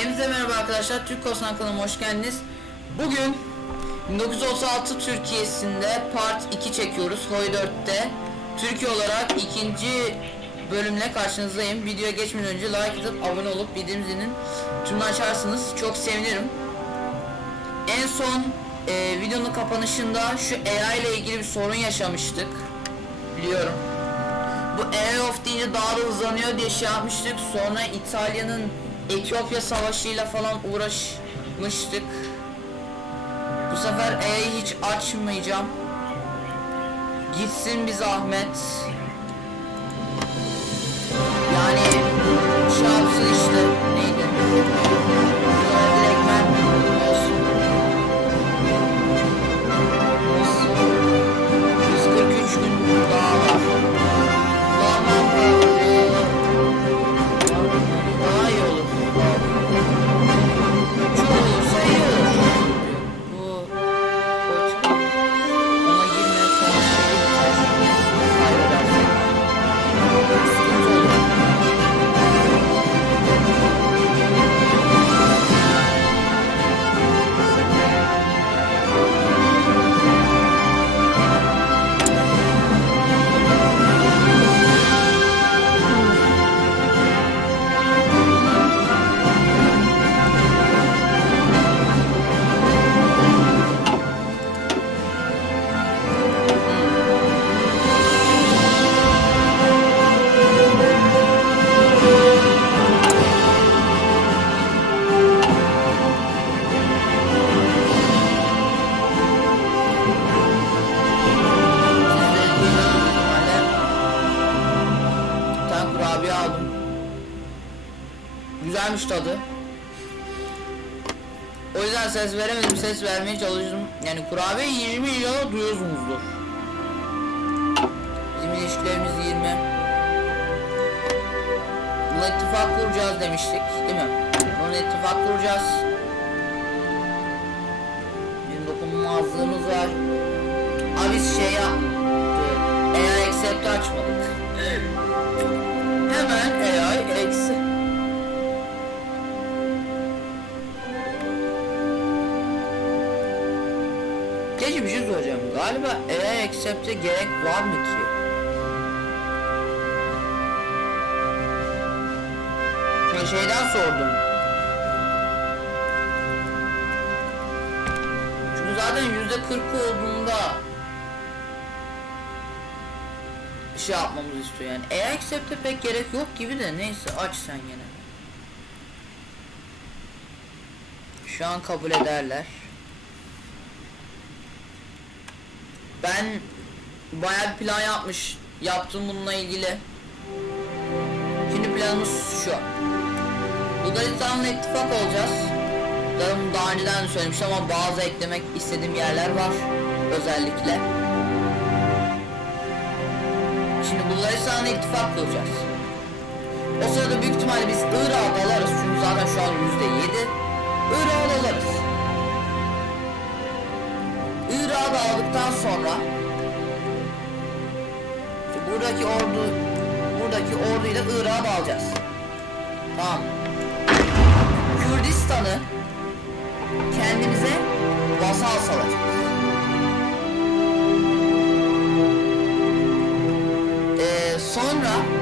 Hepinize merhaba arkadaşlar. Türk Korsan kanalıma hoş geldiniz. Bugün 1936 Türkiye'sinde Part 2 çekiyoruz. Hoy 4'te. Türkiye olarak ikinci bölümle karşınızdayım. Videoya geçmeden önce like atıp abone olup bildirim zilinin tümünü açarsınız. Çok sevinirim. En son e, videonun kapanışında şu AI ile ilgili bir sorun yaşamıştık. Biliyorum. Bu Air of deyince daha da hızlanıyor diye şey yapmıştık. Sonra İtalya'nın Etiyopya savaşıyla falan uğraşmıştık. Bu sefer E'yi hiç açmayacağım. Gitsin bir zahmet. Ses veremedim, ses vermeye çalıştım. Yani kurabiye 20 lira duyuyorsunuzdur. Bizim ilişkilerimiz 20. Bununla ittifak kuracağız demiştik, değil mi? Bununla ittifak kuracağız. Bizim dokunulmazlığımız var. Abi biz şey yaptık. AI accept açmadık. Hemen Gece bir şey soracağım. Galiba AI accept'e gerek var mı ki? Ya şeyden sordum. Çünkü zaten yüzde kırk olduğunda şey yapmamızı istiyor yani. AI accept'e pek gerek yok gibi de neyse aç sen yine. Şu an kabul ederler. Ben bayağı bir plan yapmış yaptım bununla ilgili. Şimdi planımız şu. Bulgaristan'la ittifak olacağız. Bunu daha önceden de söylemiştim ama bazı eklemek istediğim yerler var. Özellikle. Şimdi Bulgaristan'la ittifak kuracağız. O sırada büyük ihtimalle biz Irak'a dalarız çünkü zaten şu an yüzde yedi. Irak'a dalarız. Irak'ı da aldıktan sonra işte buradaki ordu buradaki orduyla Irak'ı da alacağız. Tamam. Kürdistan'ı kendimize vasal salacağız. Ee, sonra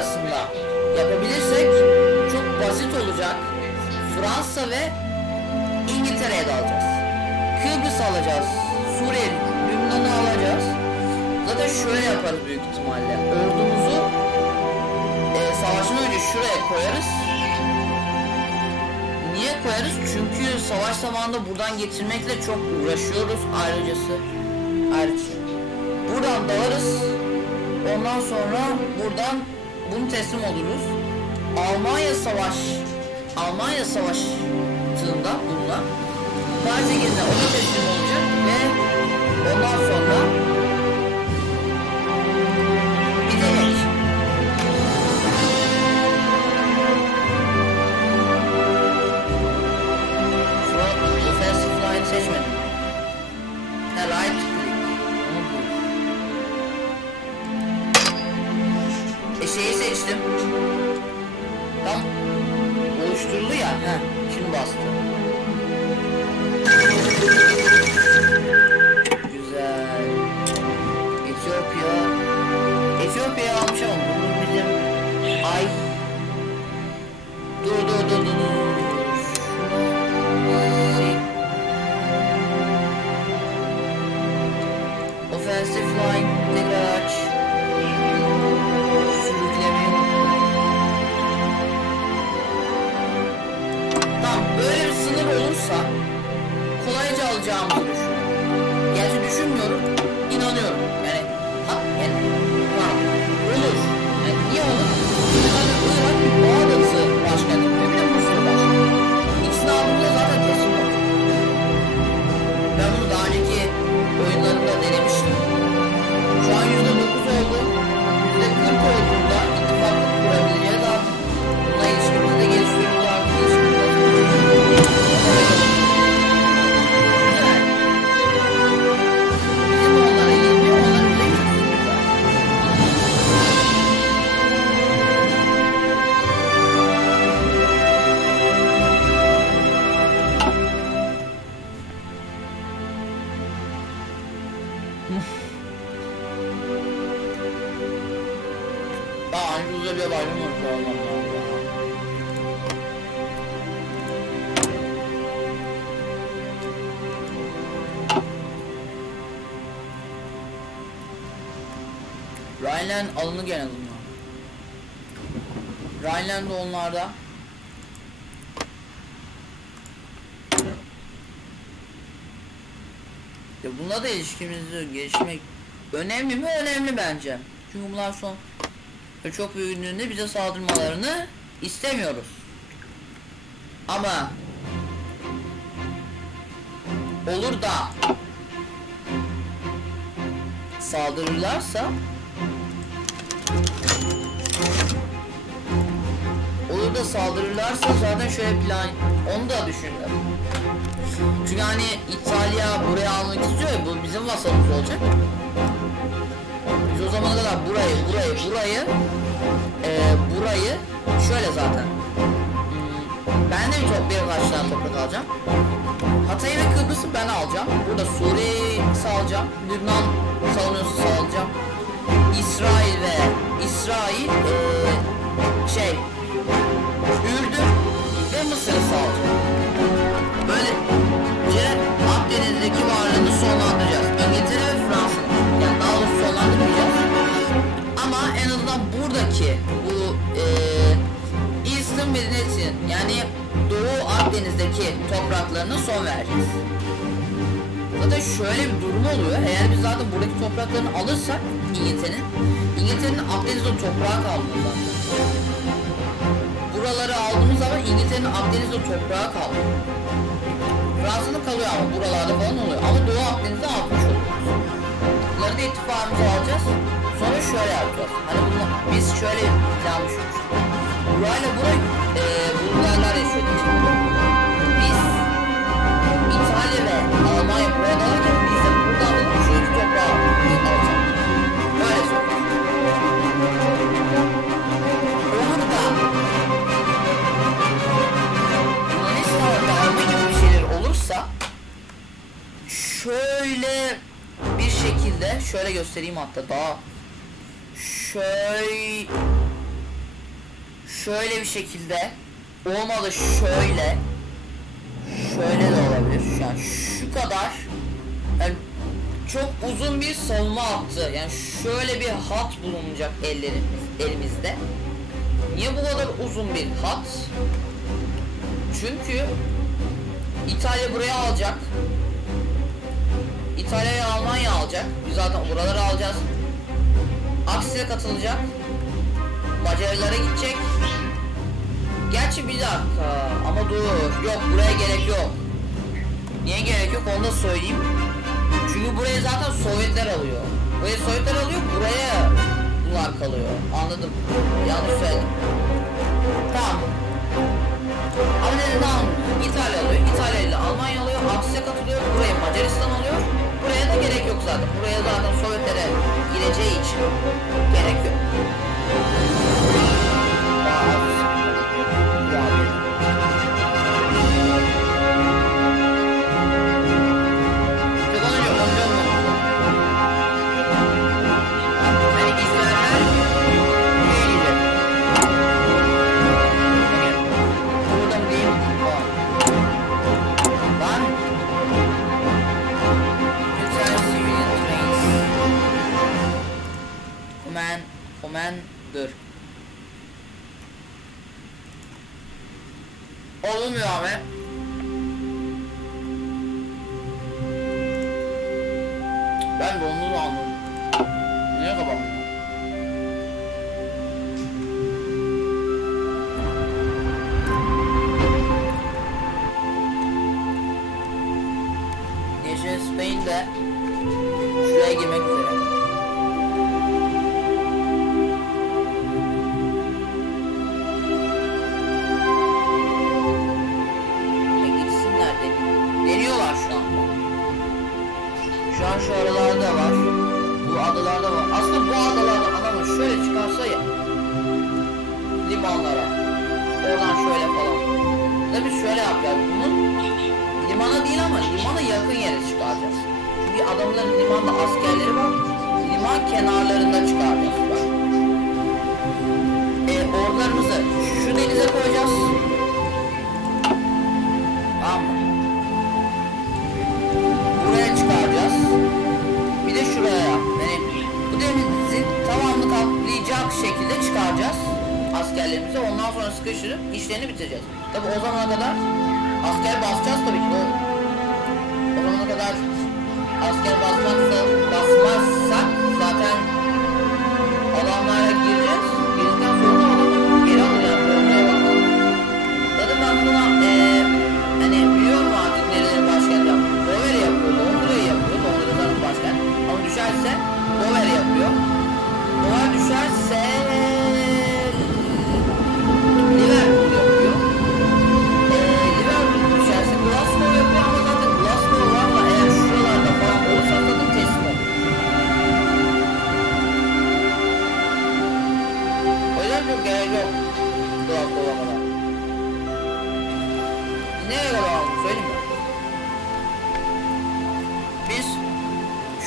dalaşı sırasında yapabilirsek çok basit olacak. Fransa ve İngiltere'ye de alacağız. Kıbrıs alacağız. Suriye, Lübnan'ı alacağız. Zaten şöyle yaparız büyük ihtimalle. Ordumuzu e, savaşın önce şuraya koyarız. Niye koyarız? Çünkü savaş zamanında buradan getirmekle çok uğraşıyoruz ayrıcası. Ayrıca. ondan sonra buradan bunu teslim oluruz. Almanya savaş Almanya savaştığında bununla Paris'e girdiğinde o teslim olacak ve ondan sonra Rhineland alını gene bunlar. Rhineland de onlarda. Ya bununla da ilişkimizi gelişmek önemli mi? Önemli bence. Çünkü bunlar son ve çok büyüdüğünde bize saldırmalarını istemiyoruz. Ama olur da saldırırlarsa olur da saldırırlarsa zaten şöyle plan onu da düşündüm. Çünkü hani İtalya buraya almak istiyor ya bu bizim vasalımız olacak. Kadar burayı, burayı, burayı, eee burayı şöyle zaten. Hmm, Ben de bir top bir kaç tane toprak alacağım. Hatay ve Kıbrıs'ı ben alacağım. Burada Suriye'yi sağlayacağım. Lübnan savunuyorsa sağlayacağım. İsrail ve İsrail eee, şey Ürdün ve Mısır'ı sağlayacağım. Böylece buradaki bu eee Eastern Mediterranean yani Doğu Akdeniz'deki topraklarına son vereceğiz. Zaten şöyle bir durum oluyor. Eğer biz zaten buradaki topraklarını alırsak İngiltere'nin İngiltere'nin Akdeniz'de toprağı kalmıyor zaten. Buraları aldığımız zaman İngiltere'nin Akdeniz'de toprağı kalmıyor. Fransa'nın kalıyor ama buralarda falan oluyor. Ama Doğu Akdeniz'de almış oluyoruz. Bunları da ittifakımıza alacağız. Sonra şöyle yapacağız. Hani bunu, biz şöyle bir plan düşünmüştük. Burayla burayı e, Bulgarlar yaşıyor şöyle göstereyim hatta daha. Şöyle şöyle bir şekilde. Olmadı şöyle. Şöyle de olabilir. Yani şu kadar. Yani çok uzun bir savunma hattı. Yani şöyle bir hat bulunacak ellerimiz elimizde. Niye bu kadar uzun bir hat? Çünkü İtalya buraya alacak. İtalya ve Almanya alacak. Biz zaten buraları alacağız. Aksi'ye katılacak. Macarlara gidecek. Gerçi bir dakika ama dur. Yok buraya gerek yok. Niye gerek yok onu da söyleyeyim. Çünkü burayı zaten Sovyetler alıyor. Burayı Sovyetler alıyor buraya bunlar kalıyor. Anladım. Yanlış söyledim. Tamam. Ama ne ne? İtalya alıyor. İtalya ile Almanya alıyor. Aksiye katılıyor. Buraya Macaristan zaten. Buraya zaten Sovyetlere gireceği için gerek yok. De şuraya girmek üzere. Gitsinler de. Deniyorlar şu anda. Şu an şu aralarda var. Bu adalarda var. Aslında bu adalarda adamlar şöyle çıkarsa ya. Limanlara. Oradan şöyle falan. Da biz şöyle yapacağız. Bunun limana değil ama limana yakın yere çıkaracağız. Çünkü adamların limanda askerleri var. Liman kenarlarında çıkaracağız.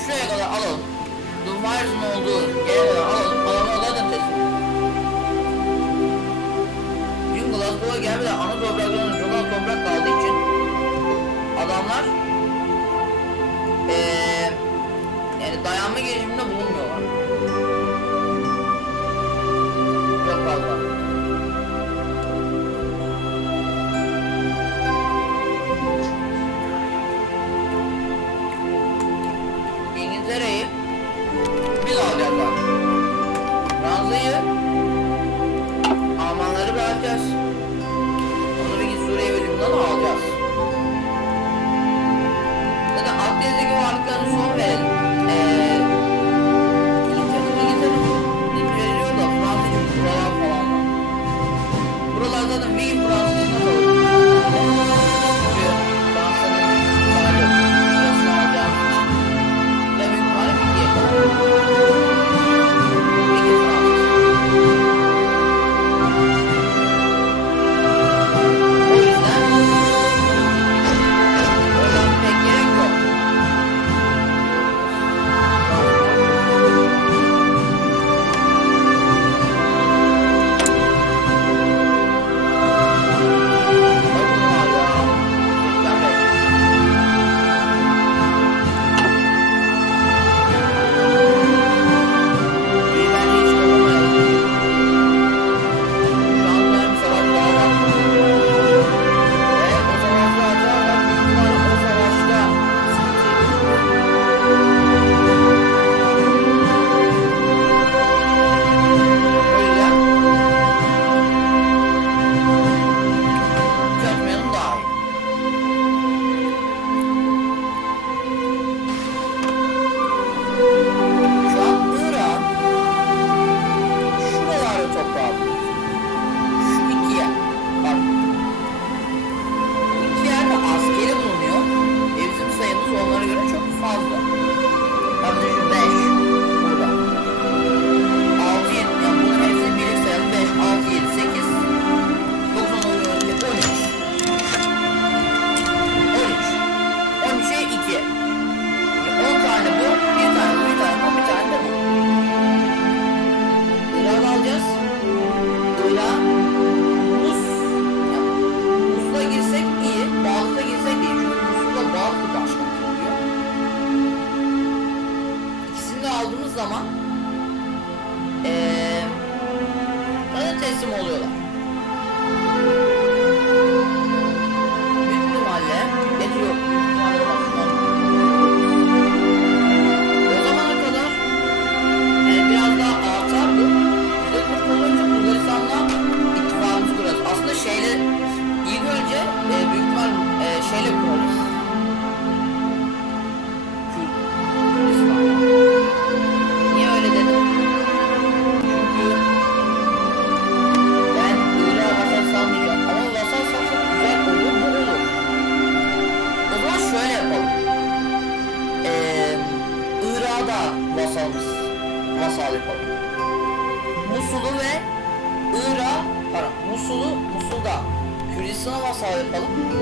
Şuraya kadar alalım. Dumbayers'ın olduğu yere kadar alalım. Adamı zaten teslim. Çünkü Glasgow'a gelmeden ana topraklarında çok az toprak kaldığı için adamlar eee yani dayanma girişiminde bulunmuyorlar. Biz alacağız bak. Fransa'yı Almanları bırakacağız. Onu bir gün Suriye bölümünden alacağız. Zaten Akdeniz'deki varlıklarını son verelim. Ee, İngiltere, İngiltere veriliyor da Fransa'cı buralar falan var. Buralar zaten bir gün teslim oluyorlar. Welcome.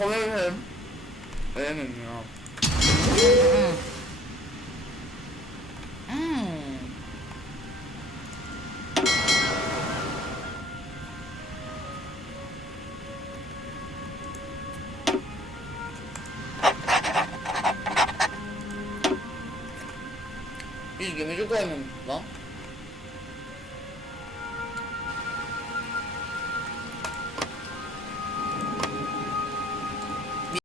Koyuyorum. Koyamıyorum ya.